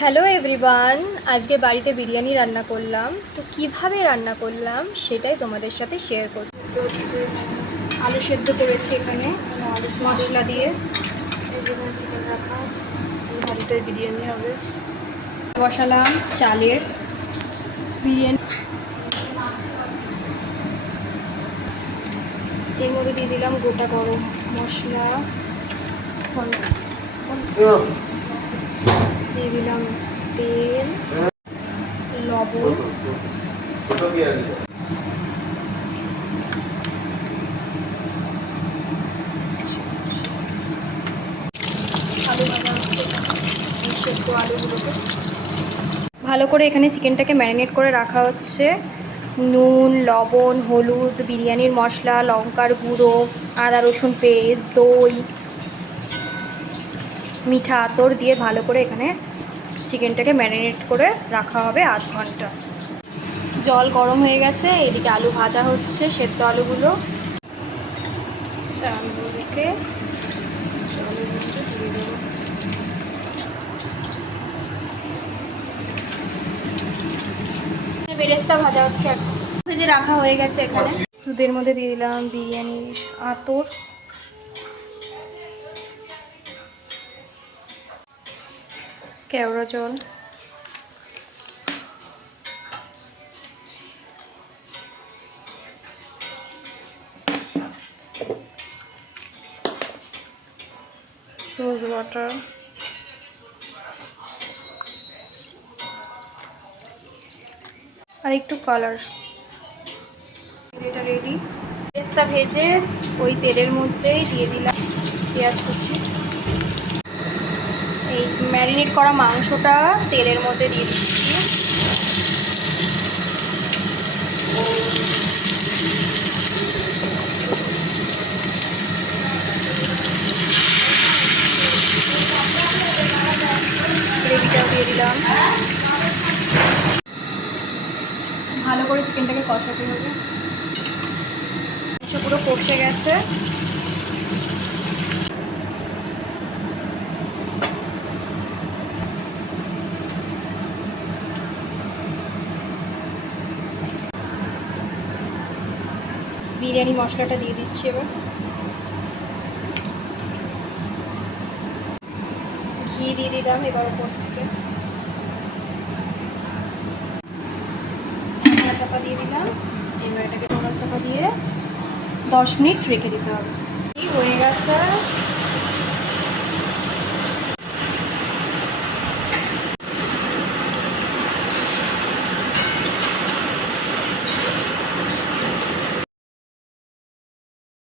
Hello everyone, আজকে বাড়িতে বিরিয়ানি রান্না করলাম। তো কিভাবে রান্না করলাম সেটাই তোমাদের সাথে শেয়ার করব। হচ্ছে আলু সেদ্ধ করেছি এখানে আলু মশলা দিয়ে। এই যেখানে চিকেন রাখা, এই হাঁড়িটায় বিরিয়ানি হবে। বসালাম চালের বিরিয়ানি, এর মধ্যে দিয়ে দিলাম গোটা গরম মশলা, দিয়ে দিলাম তেল, লবণ, আলু ভাজা হচ্ছে, সেদ্ধ আলুগুলোকে ভালো করে এখানে চিকেনটাকে ম্যারিনেট করে রাখা হচ্ছে। নুন, লবণ, হলুদ, বিরিয়ানির মশলা, লঙ্কার গুঁড়ো, আদা রসুন পেস্ট, দই, মিঠা আতর দিয়ে ভালো করে এখানে চিকেনটাকে ম্যারিনেট করে রাখা হবে আধ ঘন্টা। জল গরম হয়ে গেছে, এদিকে আলু ভাজা হচ্ছে, সেদ্ধ আলুগুলো চালগুলোকে জলের মধ্যে দিয়ে দেবো। বেরেস্তা ভাজা হচ্ছে, ভেজে রাখা হয়ে গেছে। এখানে দুধের মধ্যে দিয়ে দিলাম বিরিয়ানির আতর, কেওড়া জল, রোজ ওয়াটার, আর একটু কালার। এটা রেডি। পেস্তা ভেজে ওই তেলের মধ্যেই দিয়ে দিলাম পেঁয়াজ কুচি। এই ম্যারিনেট করা মাংসটা তেলের মধ্যে দিয়ে দিচ্ছি। গ্রেভিটাও দিয়ে দিলাম। ভালো করে চিকেনটাকে কষাতে হবে। পুরো কষে গেছে। বিরিয়ানি মশলাটা দিয়ে দিচ্ছি এবার। ঘি দিয়ে দিলাম এবার উপর থেকে। ধনিয়া চাপা দিয়ে দিলাম। এবার এটাকে ধনিয়া চাপা দিয়ে 10 মিনিট রেখে দিতে হবে। হয়ে গেছে।